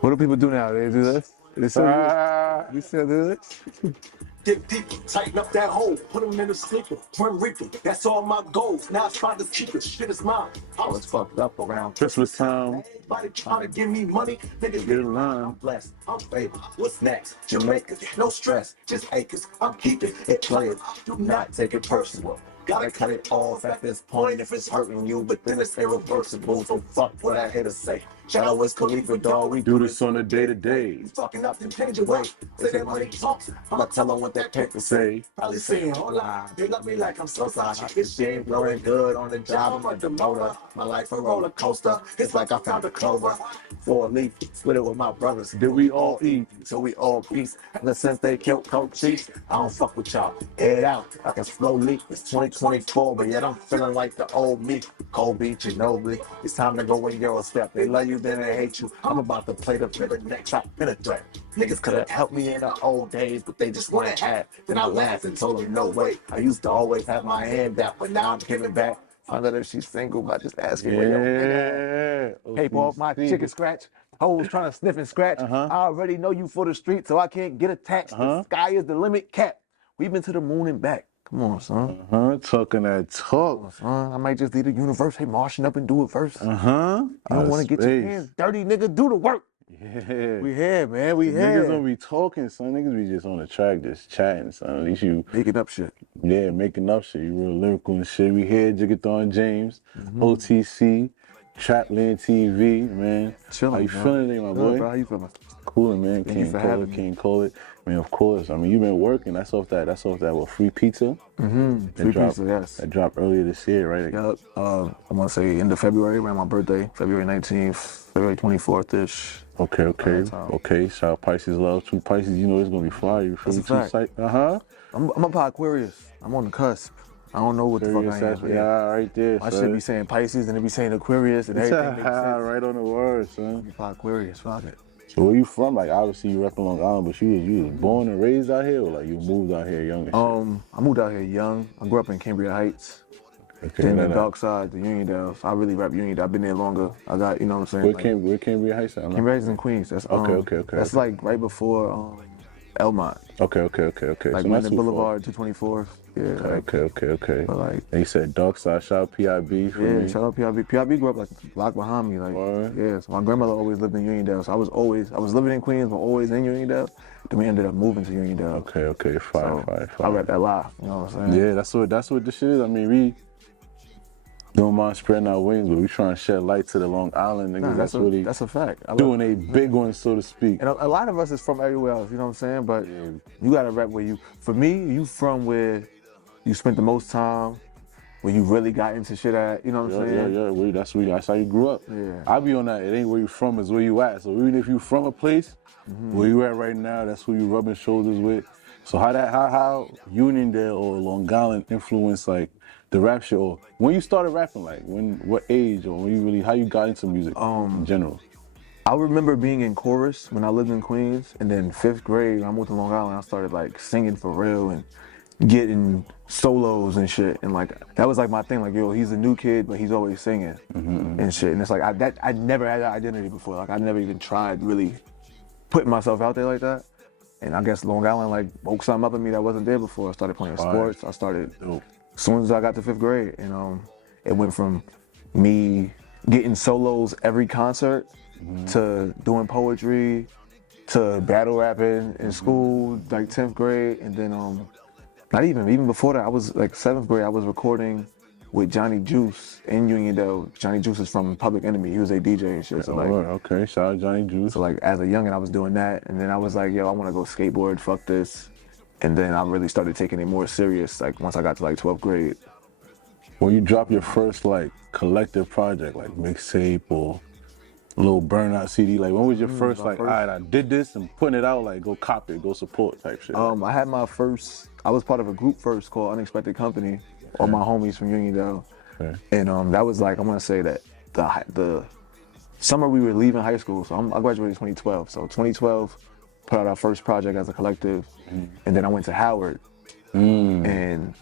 What do people do now? They do this? They still do this? Get deeper, tighten up that hole, put them in a sleeper, Grim Reaper, that's all my goals. Now it's finders keepers, shit is mine. I was fucked up around Christmas time. Everybody trying to give me money, niggas get in line. I'm blessed, I'm favored. What's next? Jamaica, no stress, just acres. I'm keeping it playing. Do not take it personal. Gotta cut it off at this point if it's hurting you, but then it's irreversible. So fuck what I had to say. Shout out Wiz Khalifa, dog. We Do this on a day-to-day. fucking up, then change your way. Say that money talks, I'ma tell them what that paper say. Probably saying, hola, they love me like I'm so sorry. This shit ain't blowing good on the job, I'm a demoter. My life a roller coaster, it's like I found a clover. 4-leaf, split it with my brothers. Did we all eat? So we all peace. Ever since they killed Coach Chiefs, I don't fuck with y'all. Air it out, I can slowly. It's 2024, but yet I'm feeling like the old me. Kobe, Ginobili, it's time to go in Euro step. They love you, then they hate you. I'm about to play the villain next. I've been a threat. Niggas could have helped me in the old days, but they just wanted half. Then I laughed and told them no way. I used to always have my hand out, but now I'm giving back. Find out if she's single by just asking where your paper off my chicken scratch. Hoes trying to sniff and scratch. I already know you for the street, so I can't get attached. The sky is the limit cap. We've been to the moon and back. Come on, son. Talking that talk. Son, I might just leave the universe. Hey, marching up and do it first. You don't want to get your hands dirty, nigga. Do the work. Yeah. We here, man. We here. Niggas don't be talking, son. Niggas be just on the track, just chatting, son. At least you making up shit. Yeah, making up shit. You real lyrical and shit. We here, Jiggathon James, OTC, Traplandtv, man. Chilling. How you feeling today, my boy? Bro, how you feeling? Cooling, man. Can't call it. I mean, of course. I mean, you've been working. That's off that. What, Free Pizza? Free Pizza, yes. That dropped earlier this year, right? Yep. I'm gonna say end of February, around my birthday, February 19th, February 24th-ish. Okay. Shout out Pisces Love. 2 Pisces, you know it's gonna be fire. You feel me? That's a fact. I'm up Aquarius. I'm on the cusp. I don't know what the fuck I am. Yeah, right there. I should be saying Pisces and it be saying Aquarius and everything makes sense. Right on the word, son. I'm Aquarius, fuck it. So where you from? Like, obviously you repping Long Island, but you was born and raised out here, or like you moved out here young and shit? I moved out here young. I grew up in Cambria Heights. Then the dark side, the Uniondale. So I really rap Uniondale. I've been there longer. I got, you know what I'm saying? Where Cambria Heights at? Cambria Heights in Queens. That's okay. That's like right before Elmont. Okay. Like so London Boulevard, 224. Yeah. Okay. But like, and you said dark side, shout out PIB. Yeah, shout out PIB. PIB grew up like a block behind me. Like, yeah. So my grandmother always lived in Uniondale. So I was living in Queens, but always in Uniondale. Then we ended up moving to Uniondale. Okay. Fire. I rap that live. You know what I'm saying? Yeah, that's what this shit is. I mean, we don't mind spreading our wings, but we trying to shed light to the Long Island niggas. That's a fact. Doing a big one, so to speak. And a lot of us is from everywhere else, you know what I'm saying? But you gotta rap where you, for me, you from where you spent the most time, where you really got into shit at, you know what I'm saying? Yeah. That's how you grew up. Yeah. I be on that. It ain't where you from, it's where you at. So even if you from a place, where you at right now, that's who you rubbing shoulders with. So how Uniondale or Long Island influence like the rap shit, or when you started rapping, like what age, or how you got into music in general? I remember being in chorus when I lived in Queens, and then 5th grade, when I moved to Long Island, I started like singing for real and getting solos and shit, and like that was like my thing. Like, yo, he's a new kid, but he's always singing and shit. And it's like I never had that identity before. Like I never even tried really putting myself out there like that. And I guess Long Island like woke something up in me that wasn't there before. I started playing sports. I started as soon as I got to 5th grade, and it went from me getting solos every concert to doing poetry to battle rapping in school, like 10th grade, and then not even before that, I was like 7th grade, I was recording with Johnny Juice in Uniondale. Johnny Juice is from Public Enemy. He was a DJ and shit. So like, okay, shout out Johnny Juice. So like as a youngin', I was doing that, and then I was like, yo, I want to go skateboard. Fuck this. And then I really started taking it more serious. Like once I got to like 12th grade. When you drop your first like collective project, like mixtape or little burnout CD, like when was your first like, all right, I did this and putting it out, like go copy it, go support type shit? I had my first. I was part of a group first called Unexpected Company. All my homies from Uniondale, and that was like, I want to say that the summer we were leaving high school. So I graduated in 2012. So 2012, put out our first project as a collective, and then I went to Howard. And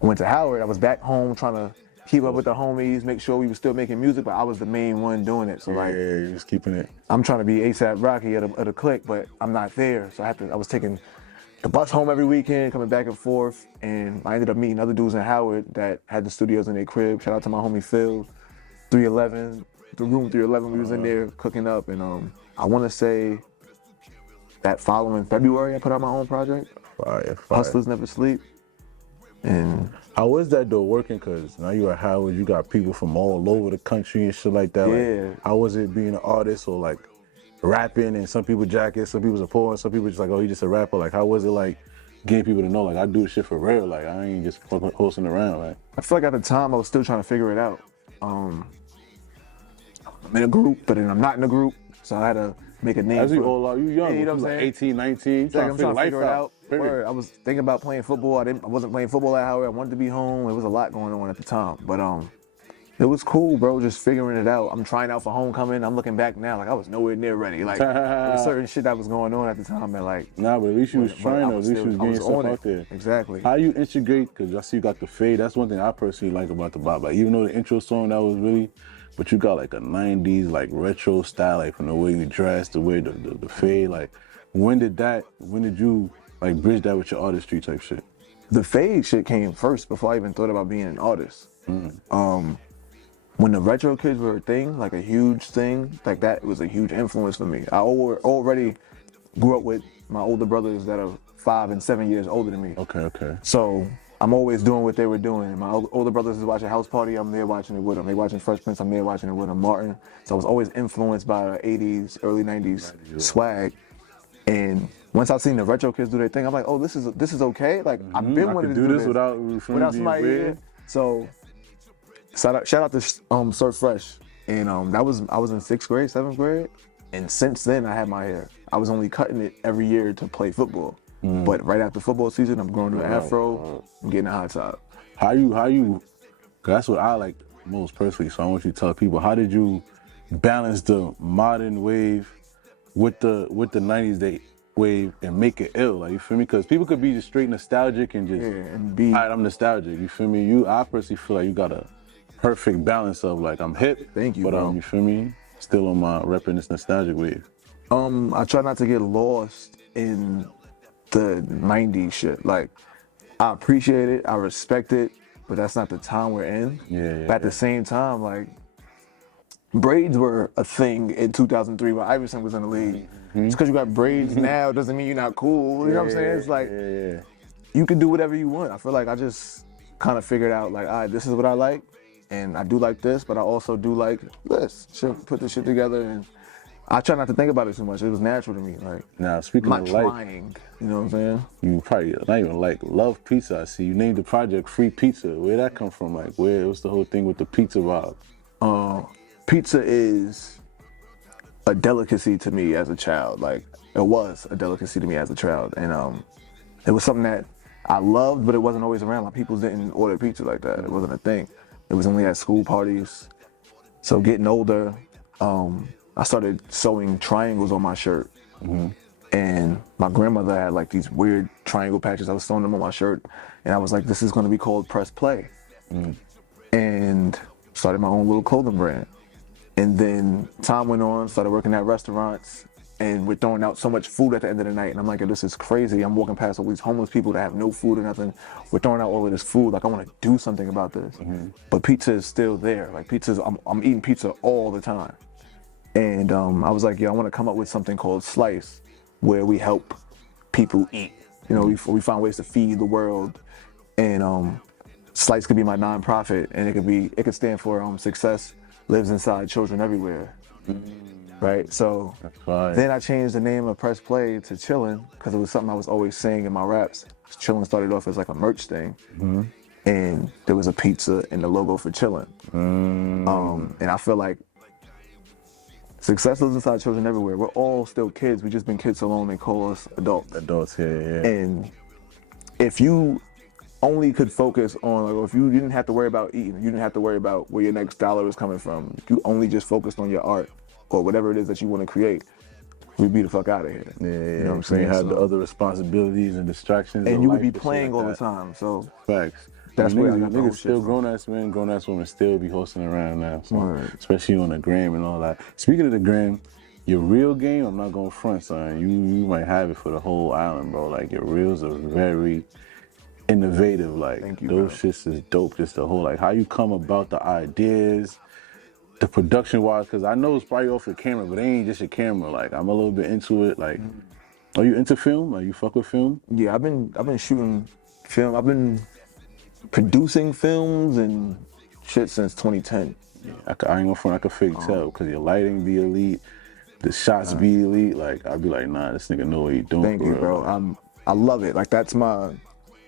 I went to Howard. I was back home trying to keep up with the homies, make sure we were still making music, but I was the main one doing it. So like, yeah, you was keeping it. I'm trying to be ASAP Rocky at a clique, but I'm not there. So I was taking the bus home every weekend, coming back and forth, and I ended up meeting other dudes in Howard that had the studios in their crib. Shout out to my homie Phil, 311, the room 311. We was in there cooking up, and I want to say that following February, I put out my own project. Fire. Hustlers Never Sleep. And how was that though working? Cause now you at Howard, you got people from all over the country and shit like that. Yeah. Like, how was it being an artist or like rapping and some people jack it, some people support, some people just like, oh, he just a rapper. Like, how was it like getting people to know like I do this shit for real? Like I ain't just fucking hosting around. Like I feel like at the time I was still trying to figure it out. I'm in a group, but then I'm not in a group, so I had to make a name. As you all are, you young, yeah, you know you what I'm like saying? 18, 19, I'm trying to figure it out. Period. I was thinking about playing football. I wasn't playing football at Howard. I wanted to be home. It was a lot going on at the time, but it was cool, bro. Just figuring it out. I'm trying out for homecoming. I'm looking back now, like I was nowhere near ready. Like there was certain shit that was going on at the time, and like nah, but at least you was trying. At least you was getting stuff out there. Exactly. How you integrate? Cause I see you got the fade. That's one thing I personally like about the bop. Like even though the intro song that was really, but you got like a '90s like retro style, like from the way you dress, the way the fade. Like when did you like bridge that with your artistry type shit? The fade shit came first before I even thought about being an artist. When the retro kids were a thing, like a huge thing, like that was a huge influence for me. I already grew up with my older brothers that are 5 and 7 years older than me. Okay. So I'm always doing what they were doing. My older brothers is watching House Party, I'm there watching it with them. They watching Fresh Prince, I'm there watching it with them. Martin. So I was always influenced by the 80s, early 90s swag. And once I seen the retro kids do their thing, I'm like, oh, this is okay. Like I've been wanting to do this without somebody here. So shout out to Surf Fresh. And I was in 6th grade, 7th grade. And since then I had my hair. I was only cutting it every year to play football. But right after football season, I'm growing an afro, I'm getting a hot top. How you, cause that's what I like most personally, so I want you to tell people, how did you balance the modern wave with the 90s wave and make it ill? Like, you feel me? Cause people could be just straight nostalgic and just, all right, I'm nostalgic, you feel me? I personally feel like you got a perfect balance of like, I'm hip, thank you, but bro. You feel me? Still on my repping this nostalgic wave. I try not to get lost in the 90s shit. Like, I appreciate it, I respect it, but that's not the time we're in. But at the same time, like, braids were a thing in 2003 when Iverson was in the league. Just because you got braids now doesn't mean you're not cool. You know what I'm saying? It's like, you can do whatever you want. I feel like I just kind of figured out, like, all right, this is what I like, and I do like this, but I also do like this. Put this shit together, and I try not to think about it too much. It was natural to me. Like, now speaking I'm of not life, trying, you know what I'm saying? you probably not even like love pizza. I see you named the project Free Pizza. Where'd that come from? Like, what's the whole thing with the pizza vibe? Pizza is a delicacy to me as a child. Like, it was a delicacy to me as a child, and it was something that I loved, but it wasn't always around. My people didn't order pizza like that. It wasn't a thing. It was only at school parties. So getting older, I started sewing triangles on my shirt. And my grandmother had like these weird triangle patches. I was sewing them on my shirt, and I was like, this is gonna be called Press Play. And started my own little clothing brand. And then time went on, started working at restaurants, and we're throwing out so much food at the end of the night. And I'm like, this is crazy. I'm walking past all these homeless people that have no food or nothing. We're throwing out all of this food. Like, I want to do something about this. But pizza is still there. Like, I'm eating pizza all the time. And I was like, I want to come up with something called Slice, where we help people eat. You know, we find ways to feed the world. And Slice could be my nonprofit, and it could stand for Success Lives Inside Children Everywhere. Right? So then I changed the name of Press Play to Chillin', because it was something I was always saying in my raps. Chillin' started off as like a merch thing. And there was a pizza in the logo for Chillin'. And I feel like Success Lives Inside Children Everywhere. We're all still kids. We just been kids so long they call us adults. Adults, yeah. And if you only could focus on, like, if you didn't have to worry about eating, you didn't have to worry about where your next dollar is coming from, if you only just focused on your art or whatever it is that you want to create, we'd be the fuck out of here. Yeah, you know what I'm saying? You had the other responsibilities and distractions. And you would be playing all the time, so. Facts. That's where I got the whole niggas shit still from. grown ass women still be hosting around now. So, Right. especially on the gram and all that. Speaking of the gram, your real game, I'm not gonna front, son. You might have it for the whole island, bro. Like your reels are very innovative. Like Thank you, those bro. shits is dope. Just the whole like how you come about the ideas, the production wise. Cause I know it's probably off your camera, but it ain't just your camera. Like I'm a little bit into it. Like, are you into film? Are you fuck with film? Yeah, I've been shooting film. I've been producing films and shit since 2010. I ain't gonna front. I could fake tell because your lighting be elite, the shots be elite. Like I'd be like, nah, this nigga know what he doing. Thank for you, real. bro. Like, I love it. Like that's my.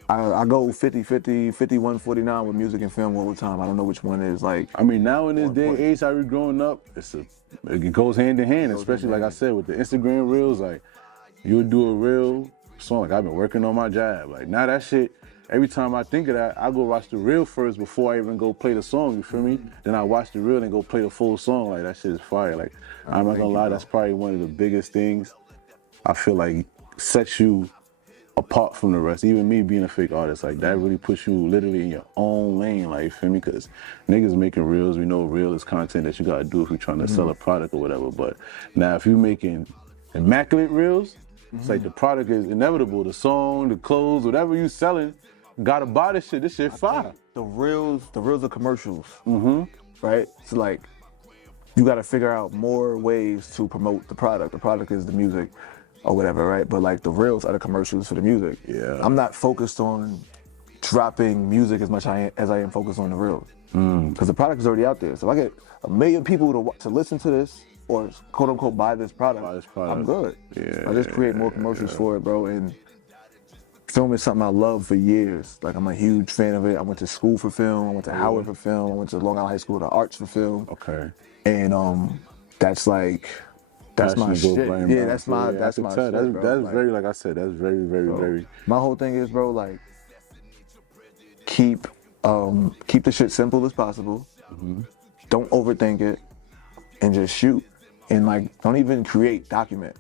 I go 50-50, 51-49 with music and film all the time. I don't know which one is like. I mean, now in this more day and important. age, how we growing up, it goes hand in hand. Especially like I said with the Instagram reels. Like you'll do a reel song. Like I've been working on my jab. Like now that shit. Every time I think of that, I go watch the reel first before I even go play the song, you feel me? Then I watch the reel and go play the full song. Like that shit is fire. Like I'm not gonna lie, that's probably one of the biggest things I feel like sets you apart from the rest. Even me being a fake artist, like that really puts you literally in your own lane, like you feel me? Cause niggas making reels, we know reel is content that you gotta do if you're trying to sell a product or whatever. But now if you making immaculate reels, it's like the product is inevitable. The song, the clothes, whatever you selling, gotta buy this shit. This shit fire. The reels are commercials. Right? It's like you got to figure out more ways to promote the product. The product is the music or whatever, right? But like the reels are the commercials for the music. Yeah. I'm not focused on dropping music as much as I am focused on the reels. Because the product is already out there. So if I get 1 million people to listen to this or quote unquote buy this product, I'm good. Yeah, I just create more commercials for it, bro. And film is something I love for years. Like I'm a huge fan of it. I went to school for film. I went to Howard for film. I went to Long Island High School of Arts for film. Okay. And that's like that's my Passion goes shit. by and Yeah, by. that's my I that's can my tell. shit, bro. That's Like, very, like I said, that's very, very. my whole thing is, bro, like keep the shit simple as possible. Don't overthink it, and just shoot. And like, don't even create, document.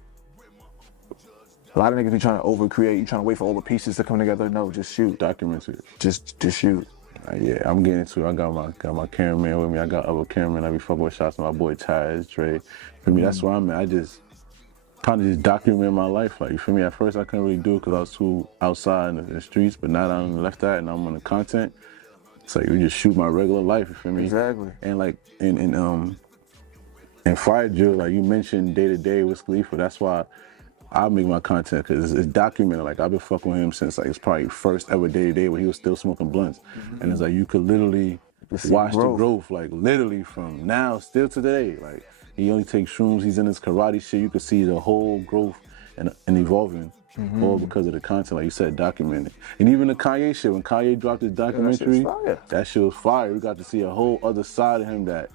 A lot of niggas be trying to overcreate. You trying to wait for all the pieces to come together. No, just shoot. Document it. Just shoot. Yeah, I'm getting into it. I got my cameraman with me. I got other cameramen. I be fucking with shots of my boy Taz, Dre. For me, that's where I'm at. I just kind of just document my life. Like, for me, at first I couldn't really do it because I was too outside in the streets. But now that I'm left that and I'm on the content, it's like we just shoot my regular life. You feel me? Exactly. And like in Fire Drill, like you mentioned, day to day with Khalifa. That's why I make my content because it's documented. Like I've been fucking with him since like it's probably first ever day to day when he was still smoking blunts, and it's like you could literally watch the growth, like literally from now still to today. Like he only takes shrooms, he's in his karate shit. You could see the whole growth and evolving, all because of the content. Like you said, documented. And even the Kanye shit, when Kanye dropped his documentary, that shit was fire. We got to see a whole other side of him that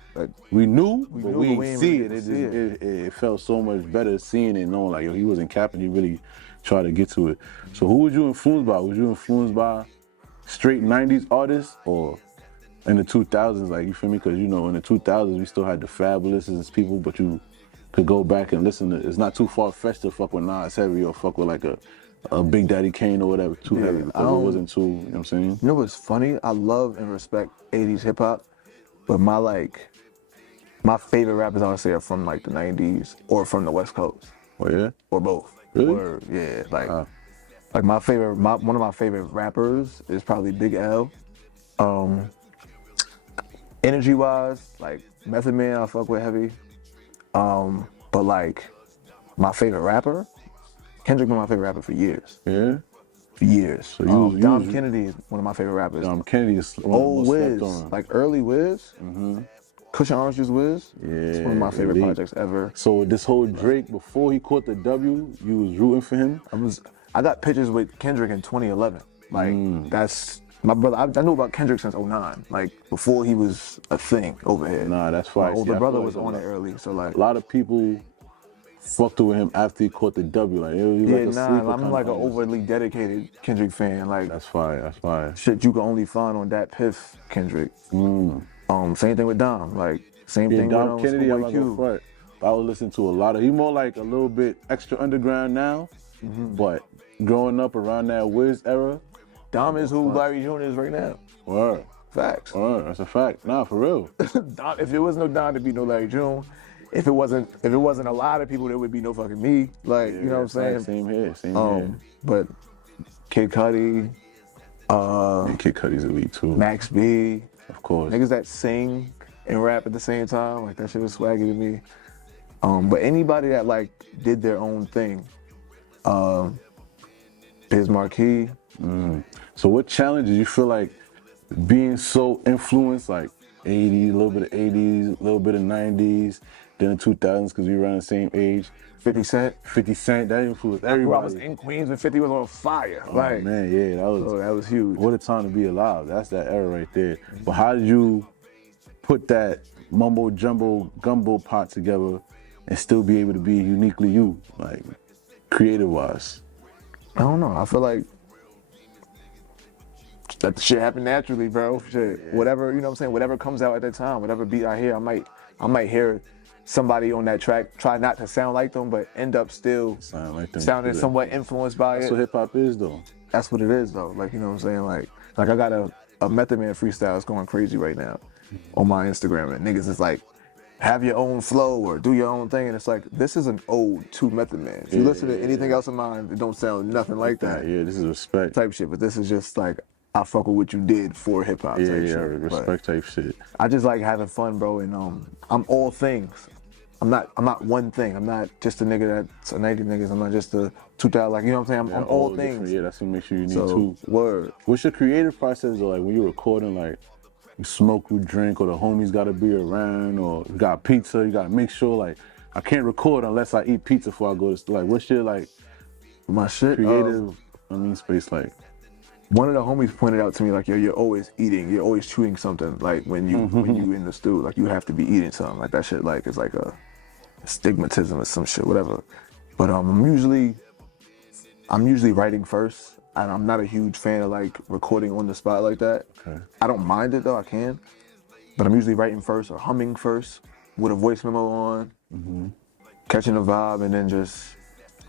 we knew, but we didn't see it. It felt so much better seeing it, knowing like, yo, he wasn't capping, he really tried to get to it. So who was you influenced by? Was you influenced by straight 90s artists or in the 2000s, like, you feel me? Because, you know, in the 2000s, we still had the Fabulouses and people, but you could go back and listen to, it's not too far-fetched to fuck with Nas Heavy or fuck with like a Big Daddy Kane or whatever, too heavy, because it wasn't too, you know what I'm saying? You know what's funny? I love and respect 80s hip hop, but my favorite rappers, I would say, are from like the 90s or from the West Coast. Oh yeah? Or both. Really? Or, yeah, like one of my favorite rappers is probably Big L. Energy-wise, like Method Man, I fuck with heavy. But like my favorite rapper, Kendrick been my favorite rapper for years. Yeah? For years. So Dom Kennedy is one of my favorite rappers. Dom Kennedy is old Wiz, like early Wiz. Cushion Orange Juice Wiz. Yeah, it's one of my favorite projects ever. So this whole Drake, before he caught the W, you was rooting for him? I got pictures with Kendrick in 2011. Like that's my brother. I knew about Kendrick since 2009. Like before he was a thing over here. Nah, that's fine. My older brother was on it early, so like a lot of people fucked with him after he caught the W. Like, I'm like an overly dedicated Kendrick fan. Like that's fire. That's fire. Shit you can only find on that Piff Kendrick. Same thing with Dom. Like same thing Dom with Kennedy. I'm Q. front. I would listen to a lot of. He more like a little bit extra underground now, but growing up around that Wiz era, Dom is who Larry June is right now. Word. Facts. Word. That's a fact. Nah, for real. If there was no Don, there'd be no Larry June. If it wasn't a lot of people, there would be no fucking me. Like, you know what I'm saying? Same here. Same here. But Kid Cudi, And Kid Cudi's elite too. Max B, Of course. niggas that sing and rap at the same time, like that shit was swaggy to me. But anybody that like did their own thing, Biz Marquee. So what challenges you feel like being so influenced, like 80s, a little bit of 80s, a little bit of 90s, then the 2000s, because we were around the same age. 50 Cent. 50 Cent, that influenced I everybody. was in Queens when 50 was on fire. Oh, like, man, yeah, that was huge. What a time to be alive. That's that era right there. But how did you put that mumbo jumbo gumbo pot together and still be able to be uniquely you, like creative wise? I don't know. I feel like that shit happened naturally, bro. Shit. Yeah. Whatever, you know what I'm saying? Whatever comes out at that time, whatever beat I hear, I might hear somebody on that track try not to sound like them, but end up still sounding somewhat influenced by it. That's what hip hop is, though. That's what it is, though. Like, you know what I'm saying? Like I got a Method Man freestyle that's going crazy right now on my Instagram, and niggas is like, have your own flow or do your own thing, and it's like, this is an ode to Method Man. If you listen to anything else of mine, it don't sound nothing like that. Yeah, this is respect type shit, but this is just like, I fuck with what you did for hip hop. Yeah, type yeah, shit. respect type shit. I just like having fun, bro, and I'm all things. I'm not one thing. I'm not just a nigga that's a 90 niggas. I'm not just a 2000, like, you know what I'm saying? I'm all things. Yeah, that's what makes you unique too. Word. What's your creative process though? Like when you're recording, like you smoke, you drink, or the homies gotta be around, or you got pizza, you gotta make sure, like, I can't record unless I eat pizza before I go to store. Like, what's your, like, my shit? Creative, space like? One of the homies pointed out to me, like, yo, you're always eating, you're always chewing something, like when you in the stew, like you have to be eating something, like that shit, like it's like a stigmatism or some shit, whatever. But I'm usually writing first, and I'm not a huge fan of like recording on the spot like that. Okay. I don't mind it though, I can, but I'm usually writing first or humming first with a voice memo on, catching a vibe, and then just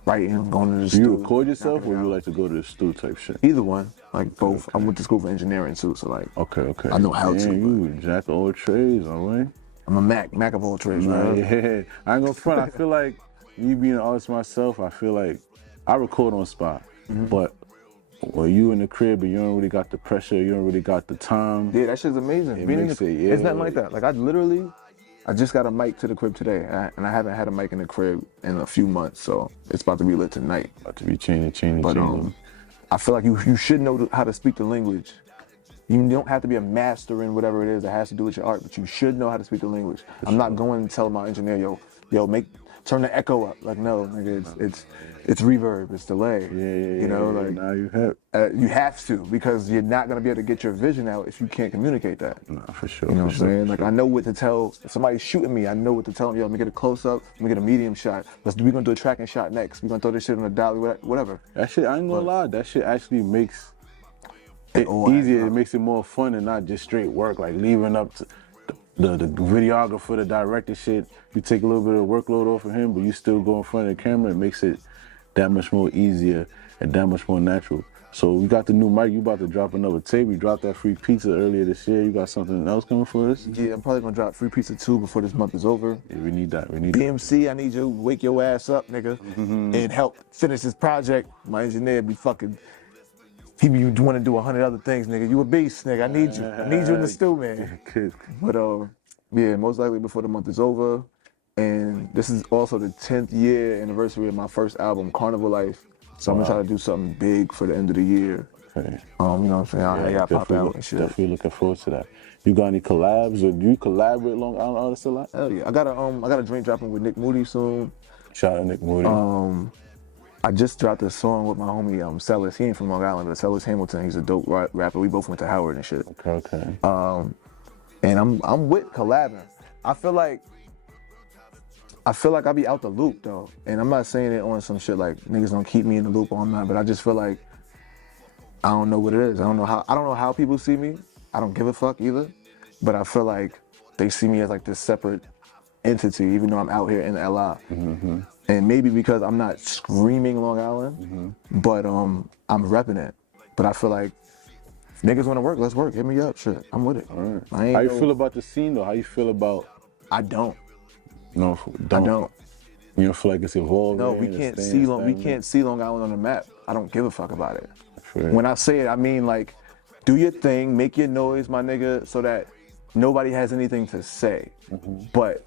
writing, going to the stew. Do you record yourself, or you like to go to the stew type shit? Either one, like both. Okay. I went to school for engineering too, so like. Okay. I know how to. You jack of all trades, all right? I'm a Mac of all trades, man. Yeah, I ain't gonna front. I feel like me being an artist myself, I feel like I record on spot, but when you in the crib and you don't really got the pressure, you don't really got the time. Yeah, that shit's amazing. It's nothing like that. Like I just got a mic to the crib today, and I haven't had a mic in the crib in a few months, so it's about to be lit tonight. About to be changing. But I feel like you should know how to speak the language. You don't have to be a master in whatever it is that has to do with your art, but you should know how to speak the language. I'm not going and telling my engineer, yo, turn the echo up. Like, no, nigga, it's reverb, it's delay. Yeah. You know, like now you have. You have to, because you're not gonna be able to get your vision out if you can't communicate that. Nah, for sure. You know what I'm saying? Like, sure. I know what to tell. If somebody's shooting me, I know what to tell them. Yo, let me get a close up. Let me get a medium shot. We're gonna do a tracking shot next. We're gonna throw this shit on a dolly, whatever. That shit, I ain't gonna lie. That shit actually makes it easier. It makes it more fun and not just straight work. Like leaving up to the videographer, the director shit. You take a little bit of workload off of him, but you still go in front of the camera. It makes it that much more easier and that much more natural. So we got the new mic. You about to drop another tape. We dropped that free pizza earlier this year. You got something else coming for us? Yeah, I'm probably gonna drop free pizza 2 before this month is over. Yeah, we need that. BMC, I need you to wake your ass up, nigga, and help finish this project. My engineer be fucking. He be want to do 100 other things, nigga. You a beast, nigga. I need you. I need you in the stew, man. But yeah, most likely before the month is over. And this is also the 10th year anniversary of my first album, Carnival Life. So I'm gonna try to do something big for the end of the year. Okay. You know what I'm saying? I gotta pop out and shit. Definitely looking forward to that. You got any collabs, or do you collab with Long Island artists a lot? Hell yeah. I got a drink dropping with Nick Moody soon. Shout out Nick Moody. I just dropped a song with my homie Sellers. He ain't from Long Island, but Sellers Hamilton. He's a dope rapper. We both went to Howard and shit. Okay. And I'm with collabing. I feel like I be out the loop though, and I'm not saying it on some shit like niggas don't keep me in the loop or I'm not, but I just feel like I don't know what it is. I don't know how people see me. I don't give a fuck either, but I feel like they see me as like this separate entity, even though I'm out here in LA. And maybe because I'm not screaming Long Island, but I'm repping it. But I feel like Niggas want to work, let's work. Hit me up, shit. I'm with it. All right. I ain't How you no- feel about the scene though? How you feel about? I don't. No, I don't. You don't feel like it's evolving? No, we can't see Long Island on the map. I don't give a fuck about it. Sure. When I say it, I mean like, do your thing, make your noise, my nigga, so that nobody has anything to say. But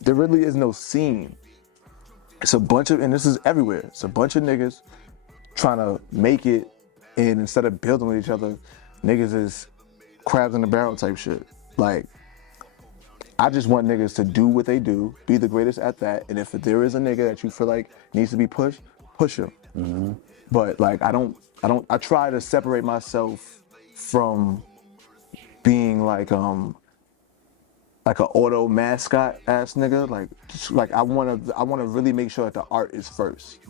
there really is no scene. It's a bunch of, and this is everywhere. It's a bunch of niggas trying to make it, and instead of building with each other, niggas is crabs in the barrel type shit. Like, I just want niggas to do what they do, be the greatest at that, and if there is a nigga that you feel like needs to be pushed, push him. But like, I try to separate myself from being like an auto mascot ass nigga. Like I wanna really make sure that the art is first.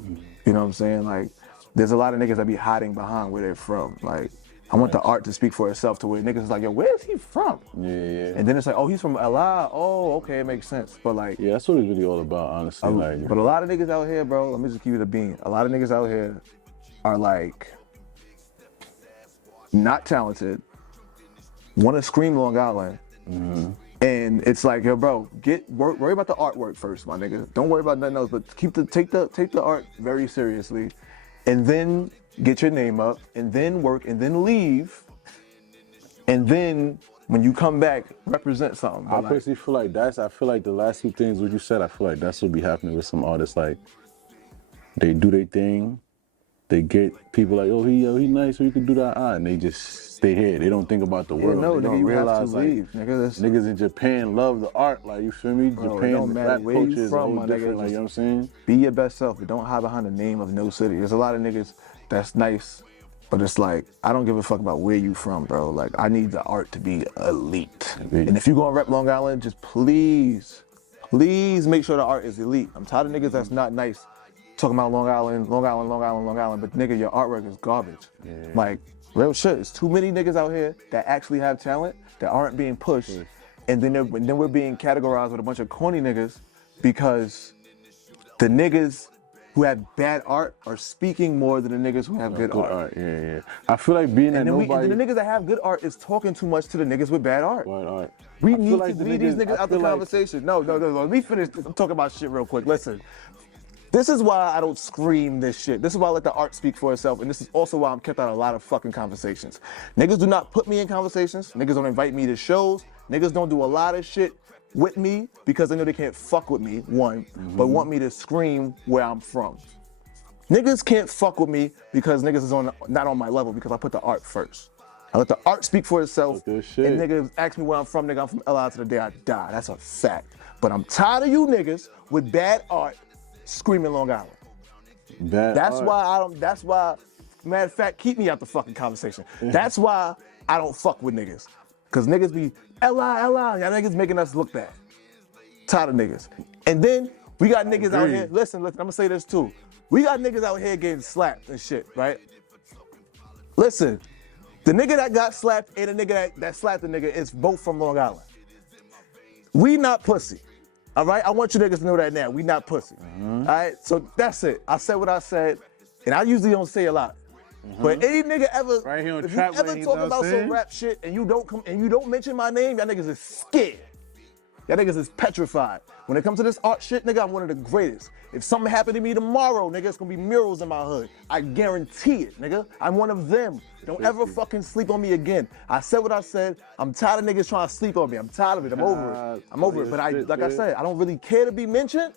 You know what I'm saying? Like, there's a lot of niggas that be hiding behind where they're from. Like, I want the art to speak for itself to where niggas is like, yo, where is he from? Yeah. And then it's like, oh, he's from LA. Oh, okay, it makes sense. But like, Yeah, that's what it's really all about, honestly. Like, but a lot of niggas out here, bro, let me just give you the bean. A lot of niggas out here are like, not talented, want to scream Long Island. And it's like, yo, bro, worry about the artwork first, my nigga. Don't worry about nothing else, but take the art very seriously, and then get your name up, and then work, and then leave, and then when you come back, represent something. I personally feel like I feel like the last two things what you said, I feel like that's what be happening with some artists. Like, they do their thing, they get people like, oh, he nice, so you can do that, and they just stay here. They don't think about the world. No, they nigga, don't you realize, have to like, leave, nigga. niggas in Japan love the art, like, you feel me? Bro, it Japan, don't the matter rap where you culture is from, all my different, nigga, like, you know what I'm saying? Be your best self, but don't hide behind the name of no city. There's a lot of niggas that's nice, but it's like, I don't give a fuck about where you from, bro. Like, I need the art to be elite. And if you gonna rep Long Island, just please make sure the art is elite. I'm tired of niggas that's not nice talking about Long Island, but nigga, your artwork is garbage. Like, real shit. There's too many niggas out here that actually have talent that aren't being pushed, and then we're being categorized with a bunch of corny niggas because the niggas who have bad art are speaking more than the niggas who have good art. Yeah. I feel like being that And nobody. then the niggas that have good art is talking too much to the niggas with bad art. Bad art. We I feel need like to the leave these niggas- niggas I out the feel like- conversation. No. Let me finish. I'm talking about shit real quick. Listen. This is why I don't scream this shit. This is why I let the art speak for itself. And this is also why I'm kept out of a lot of fucking conversations. Niggas do not put me in conversations. Niggas don't invite me to shows. Niggas don't do a lot of shit with me because they know they can't fuck with me, one, but want me to scream where I'm from. Niggas can't fuck with me because niggas is not on my level because I put the art first. I let the art speak for itself. Talk that shit. And niggas ask me where I'm from, nigga, I'm from LA to the day I die. That's a fact. But I'm tired of you niggas with bad art screaming Long Island. That's why, matter of fact, keep me out the fucking conversation. That's why I don't fuck with niggas. Cause niggas be, LI, y'all niggas making us look bad. Tired of niggas. And then we got niggas out here, listen, I'm gonna say this too. We got niggas out here getting slapped and shit, right? Listen, the nigga that got slapped and the nigga that slapped the nigga is both from Long Island. We not pussy. All right, I want you niggas to know that now. We not pussy. All right, so that's it. I said what I said, and I usually don't say a lot. But any nigga ever, Right here on if you ever Trapland, you talk know what about I'm some saying? rap shit and you don't mention my name, y'all niggas is scared. Y'all niggas is petrified. When it comes to this art shit, nigga, I'm one of the greatest. If something happened to me tomorrow, nigga, it's gonna be murals in my hood. I guarantee it, nigga. I'm one of them. Don't ever fucking sleep on me again. I said what I said. I'm tired of niggas trying to sleep on me. I'm tired of it. I'm over it. I'm over it. But I said, I don't really care to be mentioned.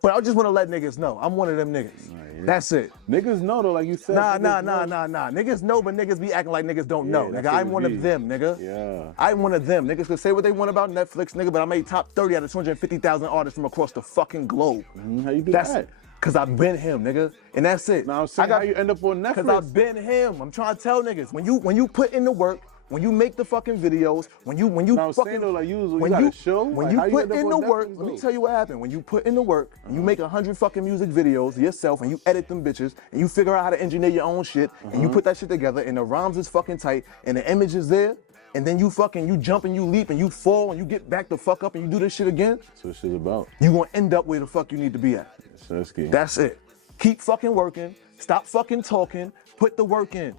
But I just want to let niggas know. I'm one of them niggas. Right, yeah. That's it. Niggas know though, like you said. Nah. niggas know. Niggas know, but niggas be acting like niggas don't know. that's Nigga, what I'm it one be. of them, nigga. Yeah. I'm one of them. Niggas can say what they want about Netflix, nigga, but I made top 30 out of 250,000 artists from across the fucking globe. How you do That's that? it. Cause I've been him, nigga. And that's it. Now I'm saying how you end up on Netflix. Cause I've been him. I'm trying to tell niggas. When you put in the work, when you make the fucking videos, when you Now I'm fucking saying though, like you when got you a show. when like, you how put end up in the on work, Netflix, let me though? tell you what happened. When you put in the work, and you make 100 fucking music videos yourself, and you edit them bitches, and you figure out how to engineer your own shit, and you put that shit together, and the rhymes is fucking tight, and the image is there, and then you jump and you leap and you fall and you get back the fuck up and you do this shit again, That's what shit's about. you gonna end up where the fuck you need to be at. So that's good. That's it. Keep fucking working. Stop fucking talking. Put the work in.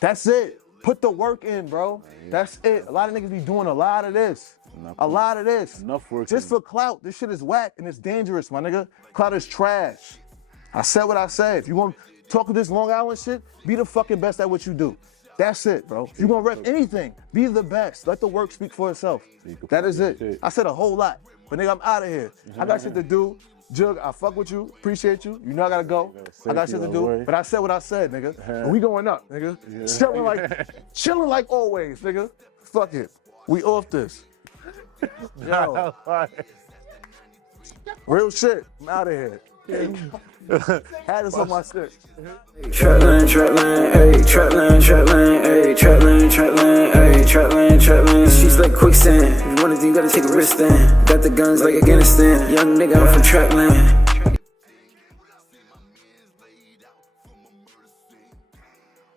That's it. Put the work in, bro. That's it. A lot of niggas be doing a lot of this. A lot of this. Enough work. Just for clout. This shit is whack and it's dangerous, my nigga. Clout is trash. I said what I said. If you want to talk this Long Island shit, be the fucking best at what you do. That's it, bro. If you gonna rep anything, be the best. Let the work speak for itself. That is it. I said a whole lot. But nigga, I'm out of here. I got shit to do. Jug, I fuck with you, appreciate you. You know I gotta go. I got shit to do. But I said what I said, nigga. And we going up, nigga. Chilling like always, nigga. Fuck it. We off this. Yo. Real shit. I'm out of here. Had this on my shit. Trapland, ayy, Trapland, ayy, Trapland, ayy, Trapland. She's like quicksand. If you want it, you gotta take a risk then. Got the guns like Afghanistan. Young nigga, I'm from Trapland.